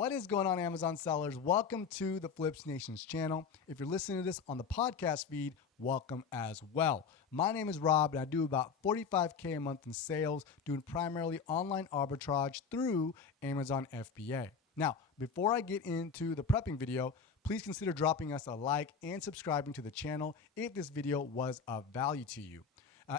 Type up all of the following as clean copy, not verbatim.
What is going on, Amazon sellers? Welcome to the Flips Nations channel. If you're listening to this on the podcast feed, welcome as well. My name is Rob, and I do about $45K a month in sales, doing primarily online arbitrage through Amazon FBA. Now, before I get into the prepping video, please consider dropping us a like and subscribing to the channel if this video was of value to you.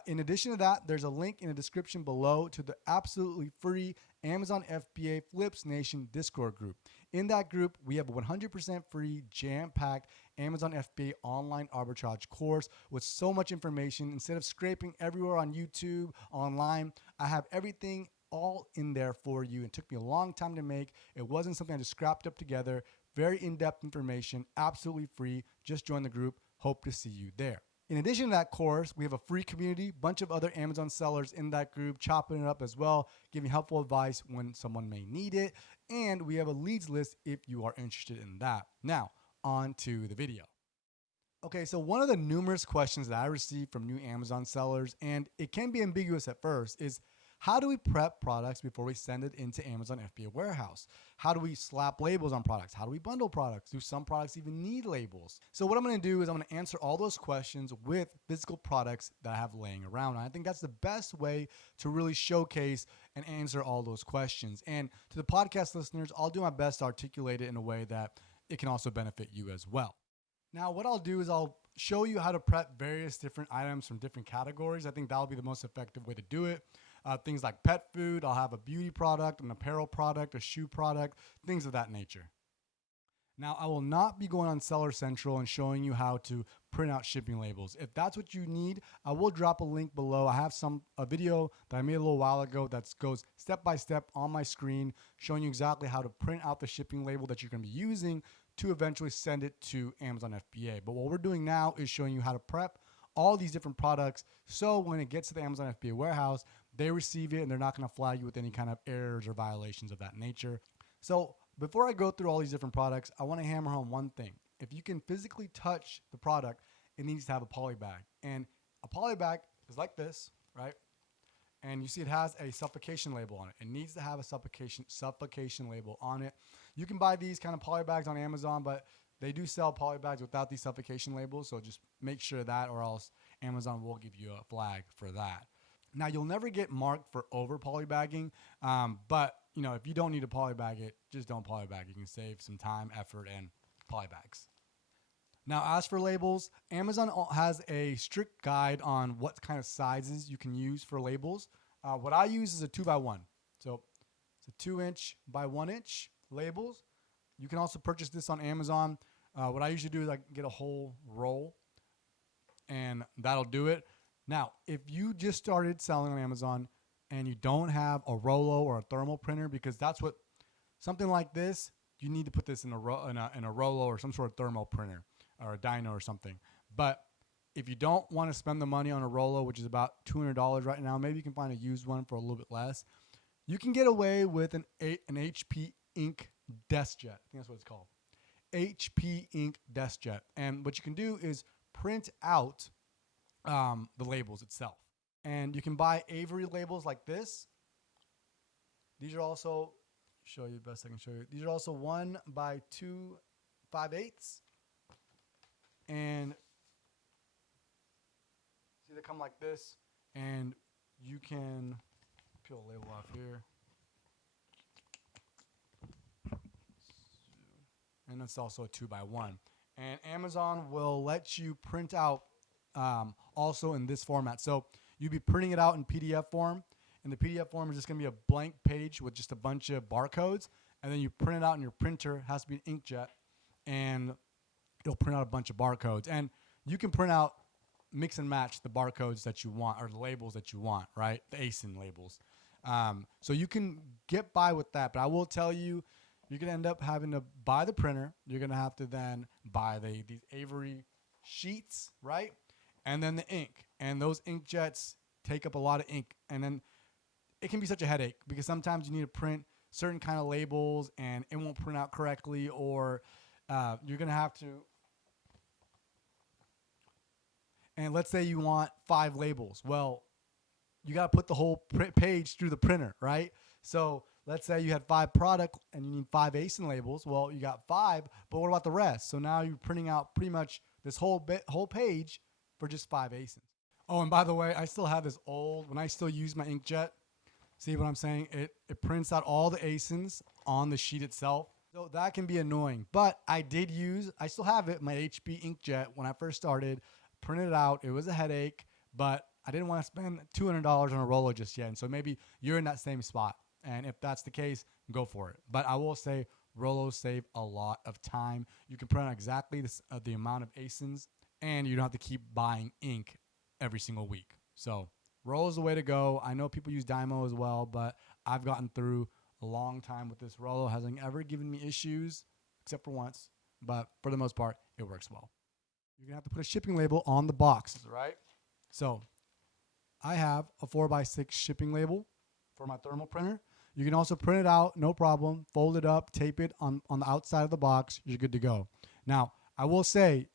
In addition to that, there's a link in the description below to the absolutely free Amazon FBA Flips Nation Discord group. In that group, we have a 100% free, jam-packed Amazon FBA online arbitrage course with so much information. Instead of scraping everywhere on YouTube, online, I have everything all in there for you. It took me a long time to make. It wasn't something I just scrapped up together. Very in-depth information, absolutely free. Just join the group. Hope to see you there. In addition to that course, we have a free community, bunch of other Amazon sellers in that group, chopping it up as well, giving helpful advice when someone may need it. And we have a leads list if you are interested in that. Now, on to the video. Okay, so one of the numerous questions that I receive from new Amazon sellers, and it can be ambiguous at first, is how do we prep products before we send it into Amazon FBA warehouse? How do we slap labels on products? How do we bundle products? Do some products even need labels? So what I'm going to do is I'm going to answer all those questions with physical products that I have laying around. And I think that's the best way to really showcase and answer all those questions. And to the podcast listeners, I'll do my best to articulate it in a way that it can also benefit you as well. Now, what I'll do is I'll show you how to prep various different items from different categories. I think that'll be the most effective way to do it. Things like pet food, I'll have a beauty product, an apparel product, a shoe product, things of that nature. Now, I will not be going on Seller Central and showing you how to print out shipping labels. If that's what you need, I will drop a link below. I have a video that I made a little while ago that goes step by step on my screen, showing you exactly how to print out the shipping label that you're going to be using to eventually send it to Amazon FBA. But what we're doing now is showing you how to prep all these different products so when it gets to the Amazon FBA warehouse, they receive it and they're not going to flag you with any kind of errors or violations of that nature. So before I go through all these different products, I want to hammer home one thing. If you can physically touch the product, it needs to have a poly bag. And a poly bag is like this, right? And you see it has a suffocation label on it. It needs to have a suffocation label on it. You can buy these kind of poly bags on Amazon, but they do sell poly bags without these suffocation labels. So just make sure that, or else Amazon will give you a flag for that. Now, you'll never get marked for over polybagging, but you know, if you don't need to polybag it, just don't polybag. You can save some time, effort, and polybags. Now, as for labels, Amazon has a strict guide on what kind of sizes you can use for labels. What I use is a 2x1. So it's a 2-inch by 1-inch labels. You can also purchase this on Amazon. What I usually do is I get a whole roll, and that'll do it. Now, if you just started selling on Amazon and you don't have a Rollo or a thermal printer, because that's what something like this, you need to put this in a Rollo or some sort of thermal printer or a dyno or something. But if you don't want to spend the money on a Rollo, which is about $200 right now, maybe you can find a used one for a little bit less. You can get away with an HP Ink DeskJet. I think that's what it's called. HP Ink DeskJet. And what you can do is print out the labels itself. And you can buy Avery labels like this. These are also, show you best I can show you. These are also 1 by 2 5/8. And see, they come like this. And you can peel a label off here. And it's also a 2x1. And Amazon will let you print out also in this format. So you'll be printing it out in PDF form. And the PDF form is just going to be a blank page with just a bunch of barcodes. And then you print it out in your printer. It has to be an inkjet. And it'll print out a bunch of barcodes. And you can print out, mix and match the barcodes that you want or the labels that you want, right? The ASIN labels. So you can get by with that. But I will tell you, you're going to end up having to buy the printer. You're going to have to then buy these Avery sheets, right? And then the ink. And those inkjets take up a lot of ink. And then it can be such a headache because sometimes you need to print certain kind of labels and it won't print out correctly, or you're going to have to. And let's say you want 5 labels. Well, you got to put the whole page through the printer, right? So let's say you had 5 product and you need 5 ASIN labels. Well, you got 5, but what about the rest? So now you're printing out pretty much this whole page for just 5 ASINs. Oh, and by the way, I still have this old, when I still use my inkjet, see what I'm saying? It prints out all the ASINs on the sheet itself. So that can be annoying. But I still have it, my HP inkjet, when I first started, printed it out. It was a headache, but I didn't want to spend $200 on a Rollo just yet. And so maybe you're in that same spot. And if that's the case, go for it. But I will say Rollos save a lot of time. You can print out exactly the amount of ASINs, and you don't have to keep buying ink every single week. So Rollo is the way to go. I know people use Dymo as well, but I've gotten through a long time with this. Rollo hasn't ever given me issues, except for once. But for the most part, it works well. You're going to have to put a shipping label on the boxes, right? So I have a 4x6 shipping label for my thermal printer. You can also print it out, no problem, fold it up, tape it on the outside of the box. You're good to go. Now, I will say,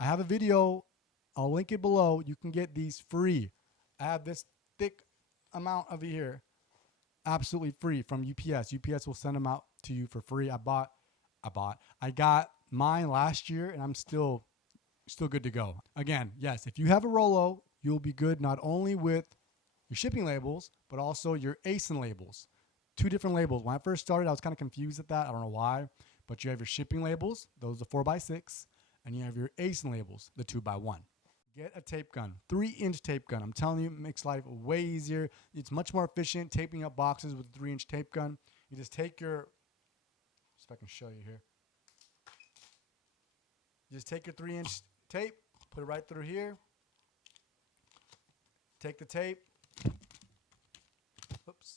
I have a video. I'll link it below. You can get these free. I have this thick amount over here, absolutely free from UPS. UPS will send them out to you for free. I got mine last year, and I'm still good to go. Again, yes, if you have a Rollo, you'll be good not only with your shipping labels, but also your ASIN labels. 2 different labels. When I first started, I was kind of confused at that. I don't know why. But you have your shipping labels, those are 4x6, and you have your ASIN labels, the 2x1. Get a tape gun, 3-inch tape gun. I'm telling you, it makes life way easier. It's much more efficient taping up boxes with a 3-inch tape gun. You just take your, see if I can show you here. You just take your 3-inch tape, put it right through here. Take the tape. Oops.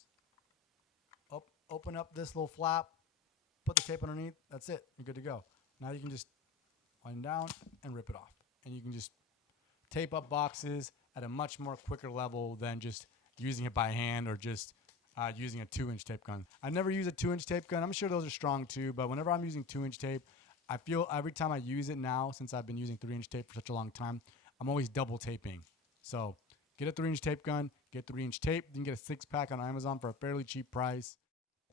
Open up this little flap, put the tape underneath. That's it. You're good to go. Now you can just wind down and rip it off. And you can just tape up boxes at a much more quicker level than just using it by hand or just using a 2-inch tape gun. I never use a 2-inch tape gun. I'm sure those are strong too, but whenever I'm using 2-inch tape, I feel every time I use it now, since I've been using 3-inch tape for such a long time, I'm always double taping. So get a 3-inch tape gun, get 3-inch tape. You can get a 6-pack on Amazon for a fairly cheap price.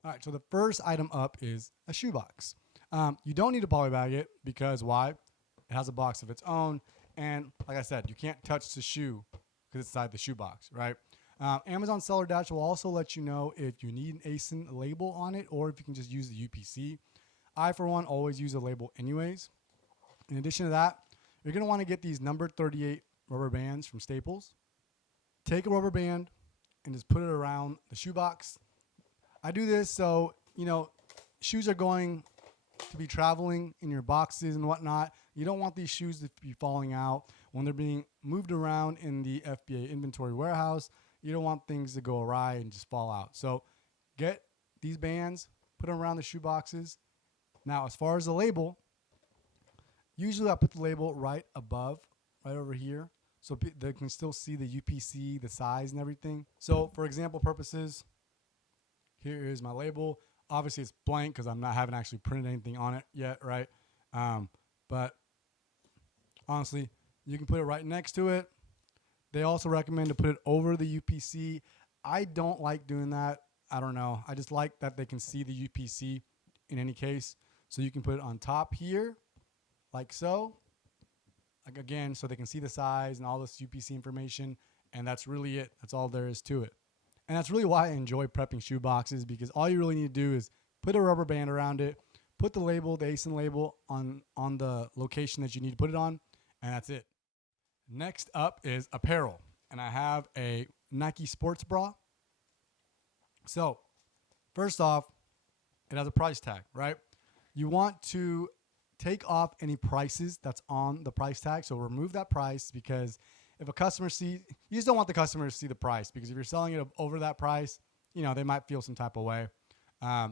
All right, so the first item up is a shoebox. You don't need to polybag it because why? It has a box of its own. And like I said, you can't touch the shoe because it's inside the shoebox, right? Amazon Seller Dash will also let you know if you need an ASIN label on it or if you can just use the UPC. I, for one, always use a label anyways. In addition to that, you're going to want to get these number 38 rubber bands from Staples. Take a rubber band and just put it around the shoebox. I do this so, shoes are going to be traveling in your boxes and whatnot. You don't want these shoes to be falling out when they're being moved around in the FBA inventory warehouse. You don't want things to go awry and just fall out. So get these bands, put them around the shoe boxes. Now, as far as the label, usually I put the label right above, right over here, so they can still see the UPC, the size, and everything. So for example purposes, here is my label. Obviously, it's blank because I haven't actually printed anything on it yet, right? But honestly, you can put it right next to it. They also recommend to put it over the UPC. I don't like doing that. I don't know. I just like that they can see the UPC in any case. So you can put it on top here, like so. Like again, so they can see the size and all this UPC information. And that's really it. That's all there is to it. And that's really why I enjoy prepping shoe boxes, because all you really need to do is put a rubber band around it, put the label, the ASIN label on the location that you need to put it on, and that's it. Next up is apparel. And I have a Nike sports bra. So first off, it has a price tag, right? You want to take off any prices that's on the price tag. So remove that price, because if a customer sees, you just don't want the customer to see the price, because if you're selling it over that price, they might feel some type of way.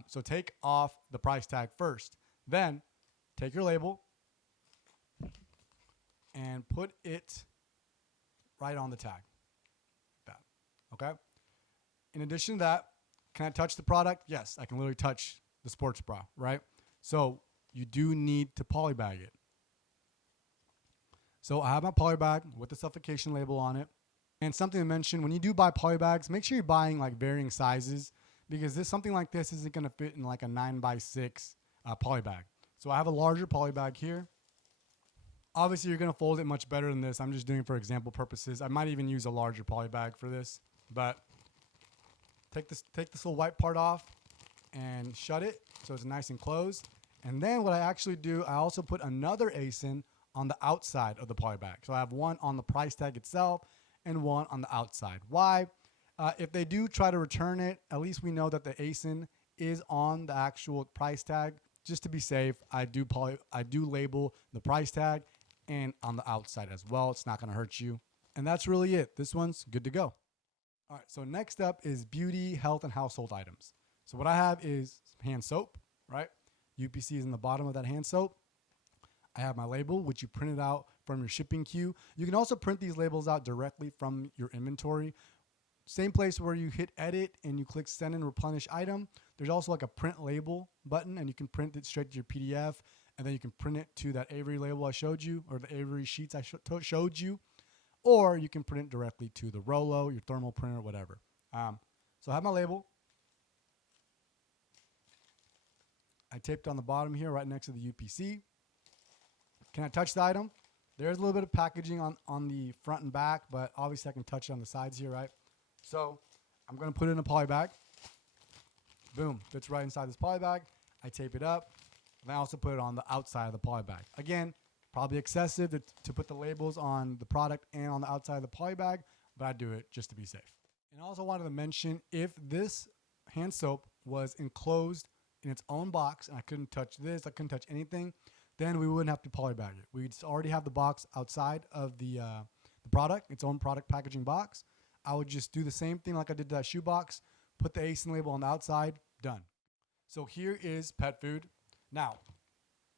So take off the price tag first. Then take your label and put it right on the tag. Like that. Okay? In addition to that, can I touch the product? Yes, I can literally touch the sports bra, right? So you do need to polybag it. So I have my polybag with the suffocation label on it. And something to mention, when you do buy polybags, make sure you're buying like varying sizes, because something like this isn't going to fit in like a 9x6 poly bag. So I have a larger poly bag here. Obviously, you're going to fold it much better than this. I'm just doing it for example purposes. I might even use a larger poly bag for this. But take this little white part off and shut it so it's nice and closed. And then what I actually do, I also put another ASIN on the outside of the poly bag. So I have one on the price tag itself and one on the outside. Why? If they do try to return it, at least we know that the ASIN is on the actual price tag. Just to be safe, I do label the price tag and on the outside as well. It's not going to hurt you. And that's really it. This one's good to go. All right, so next up is beauty, health, and household items. So what I have is hand soap, right? UPC is in the bottom of that hand soap. I have my label, which you printed out from your shipping queue. You can also print these labels out directly from your inventory. Same place where you hit edit and you click send and replenish item. There's also like a print label button, and you can print it straight to your PDF, and then you can print it to that Avery label I showed you, or the Avery sheets I showed you, or you can print it directly to the Rollo, your thermal printer, whatever. So I have my label. I taped on the bottom here right next to the UPC. Can I touch the item? There's a little bit of packaging on the front and back, but obviously I can touch it on the sides here, right? So I'm going to put it in a poly bag. Boom, fits right inside this poly bag. I tape it up, and I also put it on the outside of the poly bag. Again, probably excessive to put the labels on the product and on the outside of the poly bag, but I do it just to be safe. And I also wanted to mention, if this hand soap was enclosed in its own box and I couldn't touch this, I couldn't touch anything, then we wouldn't have to poly bag it. We'd already have the box outside of the product, its own product packaging box. I would just do the same thing like I did to that shoe box, put the ASIN label on the outside, done. So here is pet food. Now,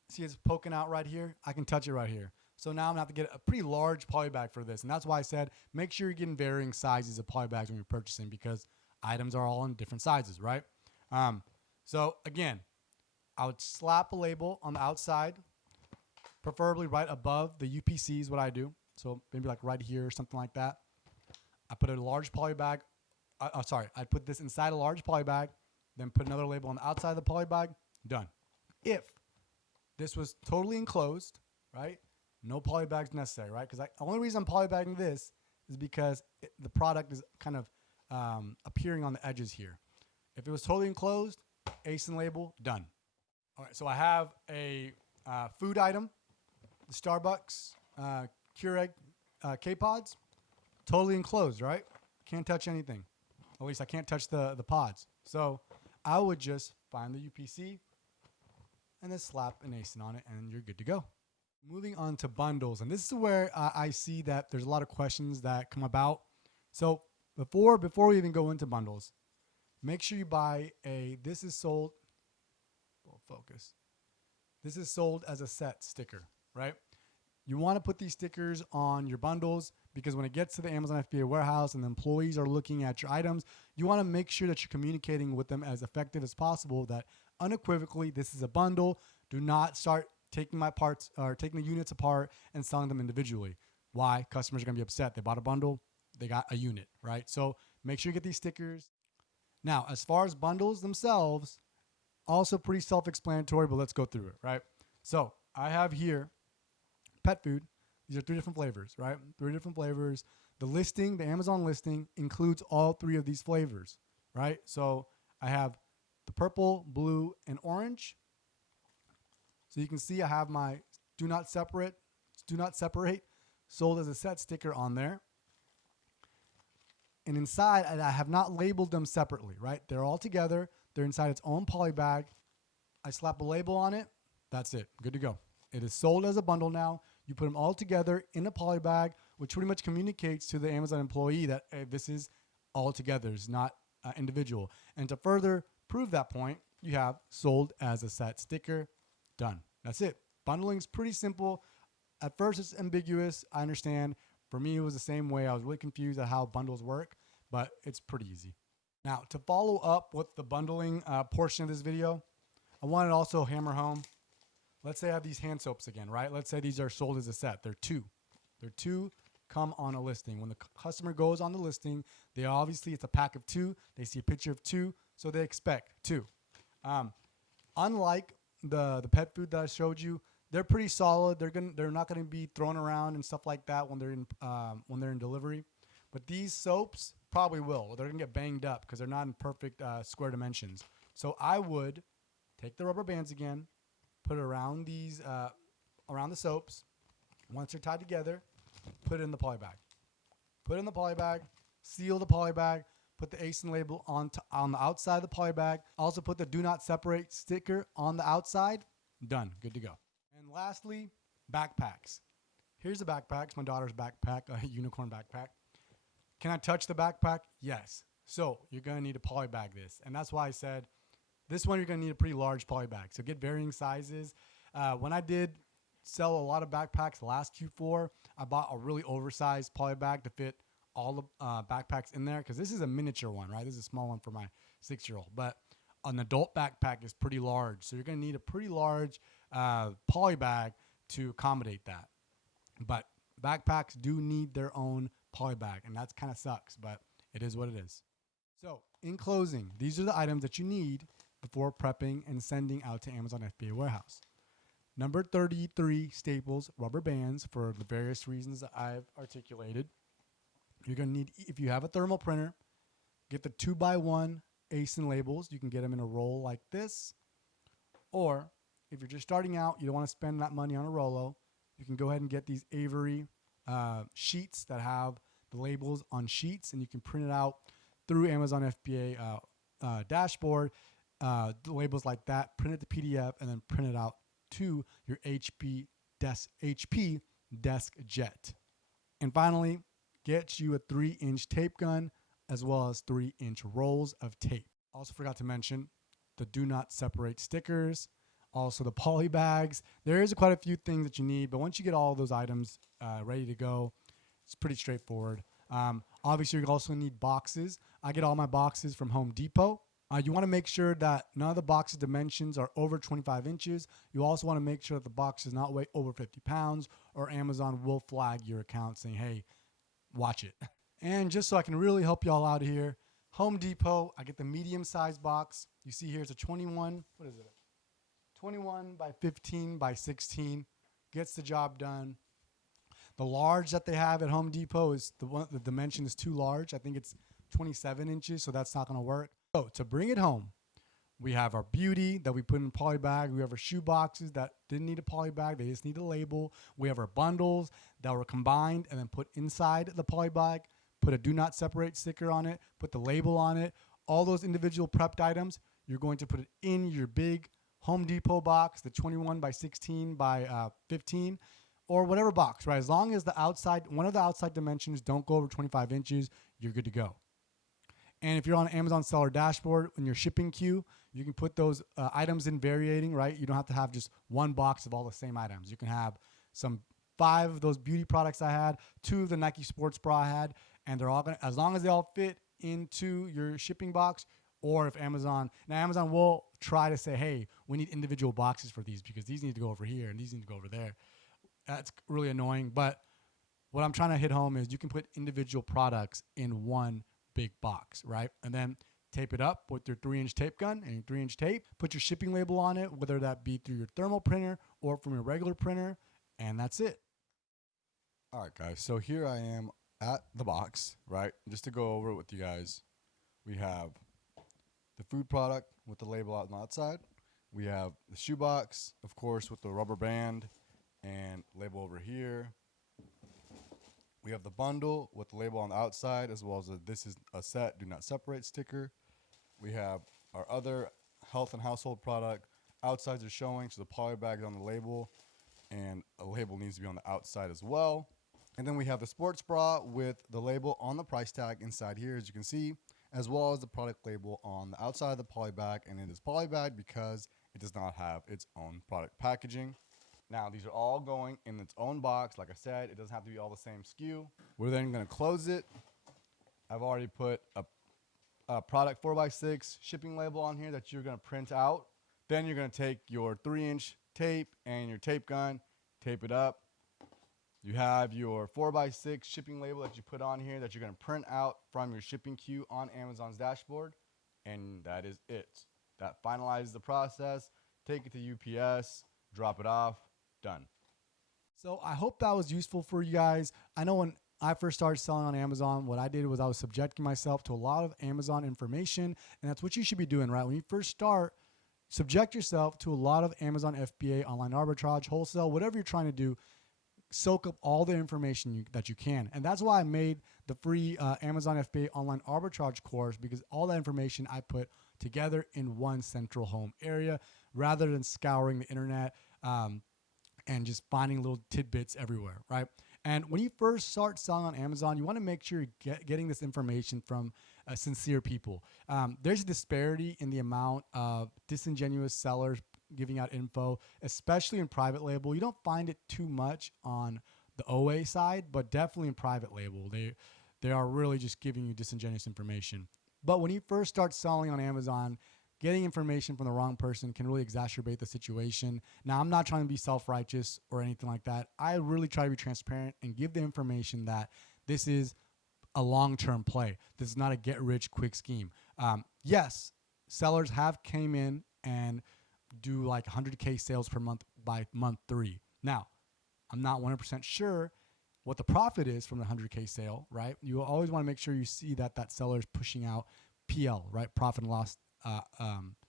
see it's poking out right here? I can touch it right here. So now I'm gonna have to get a pretty large poly bag for this. And that's why I said, make sure you're getting varying sizes of poly bags when you're purchasing, because items are all in different sizes, right? So again, I would slap a label on the outside, preferably right above the UPC is what I do. So maybe like right here or something like that. I put a large poly bag. I'd put this inside a large poly bag, then put another label on the outside of the poly bag, done. If this was totally enclosed, right, no poly bags necessary, right? Because the only reason I'm poly bagging this is because the product is kind of appearing on the edges here. If it was totally enclosed, ASIN label, done. All right, so I have a food item, the Starbucks Keurig K-Pods, totally enclosed, right? Can't touch anything. At least I can't touch the pods. So I would just find the UPC and then slap an ASIN on it, and you're good to go. Moving on to bundles, and this is where I see that there's a lot of questions that come about. So before we even go into bundles, make sure you buy this is sold as a set sticker, right? You want to put these stickers on your bundles because when it gets to the Amazon FBA warehouse and the employees are looking at your items, you want to make sure that you're communicating with them as effective as possible, that unequivocally this is a bundle. Do not start taking my parts or taking the units apart and selling them individually. Why? Customers are going to be upset. They bought a bundle, they got a unit, right? So make sure you get these stickers. Now, as far as bundles themselves, also pretty self-explanatory, but let's go through it, right? So I have here pet food. These are 3 different flavors, right? 3 different flavors. The listing, the Amazon listing, includes all 3 of these flavors, right? So I have the purple, blue, and orange. So you can see I have my do not separate, sold as a set sticker on there. And inside, I have not labeled them separately, right? They're all together. They're inside its own poly bag. I slap a label on it. That's it. Good to go. It is sold as a bundle now. You put them all together in a poly bag, which pretty much communicates to the Amazon employee that this is all together. It's not individual. And to further prove that point, you have sold as a set sticker. Done. That's it. Bundling is pretty simple. At first, it's ambiguous. I understand. For me, it was the same way. I was really confused at how bundles work, but it's pretty easy. Now, to follow up with the bundling portion of this video, I want to also hammer home. Let's say I have these hand soaps again, right? Let's say these are sold as a set. They're 2. They're 2 come on a listing. When the customer goes on the listing, it's a pack of 2. They see a picture of 2, So they expect too. Unlike the pet food that I showed you, they're pretty solid. They're not gonna be thrown around and stuff like that when they're in delivery. But these soaps probably will. They're gonna get banged up because they're not in perfect square dimensions. So I would take the rubber bands again, put it around around the soaps. Once they're tied together, put it in the poly bag. Put it in the poly bag, seal the poly bag, put the ASIN label on the outside of the poly bag. Also put the do not separate sticker on the outside. Done, good to go. And lastly, backpacks. Here's the backpack. It's my daughter's backpack, a unicorn backpack. Can I touch the backpack? Yes. So you're gonna need to poly bag this. And that's why I said this one you're gonna need a pretty large poly bag. So get varying sizes. When I did sell a lot of backpacks last Q4, I bought a really oversized poly bag to fit all the backpacks in there, because this is a miniature one, right? This is a small one for my 6-year-old, but an adult backpack is pretty large, so you're going to need a pretty large poly bag to accommodate that. But backpacks do need their own poly bag, and that kind of sucks, but it is what it is. So in closing, these are the items that you need before prepping and sending out to Amazon FBA Warehouse. Number 33, staples, rubber bands, for the various reasons that I've articulated. You're going to need, if you have a thermal printer, get the 2x1 ASIN labels. You can get them in a roll like this. Or if you're just starting out, you don't want to spend that money on a Rolo, you can go ahead and get these Avery sheets that have the labels on sheets, and you can print it out through Amazon FBA dashboard. The labels like that, print it to PDF, and then print it out to your HP Desk Jet. And finally, get you a 3-inch tape gun as well as 3-inch rolls of tape. Also forgot to mention the do not separate stickers, also the poly bags. There is quite a few things that you need, but once you get all those items ready to go, it's pretty straightforward. Obviously, you also need boxes. I get all my boxes from Home Depot. You want to make sure that none of the box's dimensions are over 25 inches. You also want to make sure that the box does not weigh over 50 pounds, or Amazon will flag your account saying, hey, watch it. And just so I can really help y'all out here, Home Depot, I get the medium-sized box. You see here it's a 21 by 15 by 16. Gets the job done. The large that they have at Home Depot is the dimension is too large. I think it's 27 inches, so that's not going to work. So to bring it home, we have our beauty that we put in a poly bag. We have our shoe boxes that didn't need a poly bag. They just need a label. We have our bundles that were combined and then put inside the poly bag, put a do not separate sticker on it, put the label on it. All those individual prepped items, you're going to put it in your big Home Depot box, the 21 by 16 by 15, or whatever box, right? As long as one of the outside dimensions don't go over 25 inches, you're good to go. And if you're on Amazon seller dashboard in your shipping queue, you can put those items in varying, right? You don't have to have just one box of all the same items. You can have 5 of those beauty products I had, 2 of the Nike sports bra I had, and they're all gonna, as long as they all fit into your shipping box. Or if Amazon will try to say, hey, we need individual boxes for these because these need to go over here and these need to go over there. That's really annoying. But what I'm trying to hit home is you can put individual products in one big box, right? And then tape it up with your 3-inch tape gun and your 3-inch tape. Put your shipping label on it, whether that be through your thermal printer or from your regular printer, and that's it. All right, guys. So here I am at the box, right? Just to go over it with you guys, we have the food product with the label out on the outside. We have the shoe box, of course, with the rubber band and label over here. We have the bundle with the label on the outside, as well as this is a set, do not separate sticker. We have our other health and household product. Outsides are showing, so the poly bag is on the label, and a label needs to be on the outside as well. And then we have the sports bra with the label on the price tag inside here, as you can see, as well as the product label on the outside of the poly bag. And it is poly bag because it does not have its own product packaging. Now, these are all going in its own box. Like I said, it doesn't have to be all the same SKU. We're then going to close it. I've already put a product 4x6 shipping label on here that you're going to print out. Then you're going to take your 3-inch tape and your tape gun, tape it up. You have your 4x6 shipping label that you put on here that you're going to print out from your shipping queue on Amazon's dashboard. and that is it. That finalizes the process. Take it to UPS, drop it off, done. So I hope that was useful for you guys. I know when I first started selling on Amazon, what I did was I was subjecting myself to a lot of Amazon information, and that's what you should be doing, right? When you first start, subject yourself to a lot of Amazon FBA, online arbitrage, wholesale, whatever you're trying to do. Soak up all the information that you can. And that's why I made the free Amazon FBA online arbitrage course, because all that information I put together in one central home area rather than scouring the internet and just finding little tidbits everywhere, right? And when you first start selling on Amazon, you want to make sure you're getting this information from sincere people. There's a disparity in the amount of disingenuous sellers giving out info, especially in private label. You don't find it too much on the OA side, but definitely in private label. They are really just giving you disingenuous information. But when you first start selling on Amazon, getting information from the wrong person can really exacerbate the situation. Now, I'm not trying to be self-righteous or anything like that. I really try to be transparent and give the information that this is a long-term play. This is not a get-rich-quick scheme. Yes, sellers have came in and do like 100K sales per month by month 3. Now, I'm not 100% sure what the profit is from the 100K sale, right? You always want to make sure you see that that seller is pushing out PL, right? Profit and loss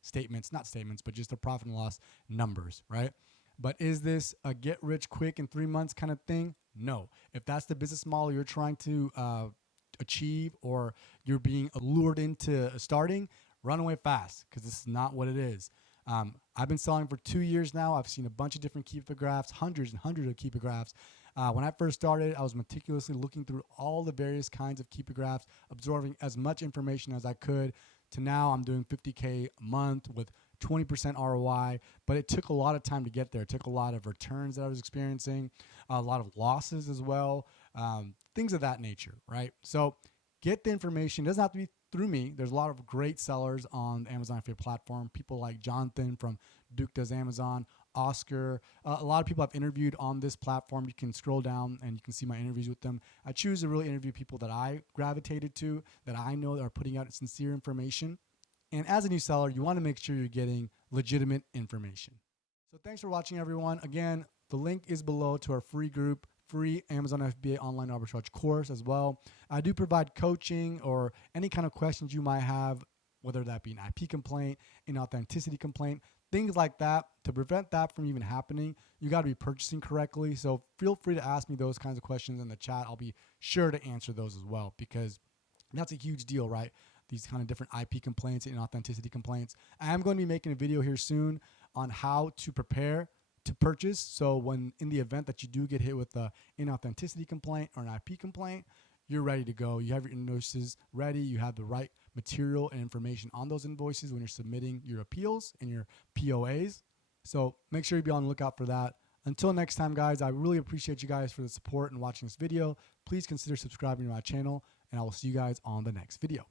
statements, not statements, but just the profit and loss numbers, right? But is this a get rich quick in 3 months kind of thing? No. If that's the business model you're trying to achieve, or you're being lured into starting, run away fast, because this is not what it is. I've been selling for 2 years now. I've seen a bunch of different Keepagraphs, hundreds and hundreds of Keepagraphs. When I first started, I was meticulously looking through all the various kinds of Keepagraphs, absorbing as much information as I could, to now I'm doing 50K a month with 20% ROI, but it took a lot of time to get there. It took a lot of returns that I was experiencing, a lot of losses as well, things of that nature, right? So get the information. It doesn't have to be through me. There's a lot of great sellers on the Amazon FBA platform, people like Jonathan from Duke Does Amazon, Oscar. A lot of people I've interviewed on this platform. You can scroll down and you can see my interviews with them. I choose to really interview people that I gravitated to, that I know that are putting out sincere information. And as a new seller, you want to make sure you're getting legitimate information. So thanks for watching, everyone. Again, the link is below to our free group, free Amazon FBA online arbitrage course as well. I do provide coaching or any kind of questions you might have, whether that be an IP complaint, an authenticity complaint, things like that. To prevent that from even happening, you got to be purchasing correctly. So feel free to ask me those kinds of questions in the chat. I'll be sure to answer those as well, because that's a huge deal, right? These kind of different IP complaints and authenticity complaints. I am going to be making a video here soon on how to prepare to purchase. So when in the event that you do get hit with an inauthenticity complaint or an IP complaint, you're ready to go. You have your invoices ready. You have the right material and information on those invoices when you're submitting your appeals and your POAs. So make sure you be on the lookout for that. Until next time, guys, I really appreciate you guys for the support and watching this video. Please consider subscribing to my channel, and I will see you guys on the next video.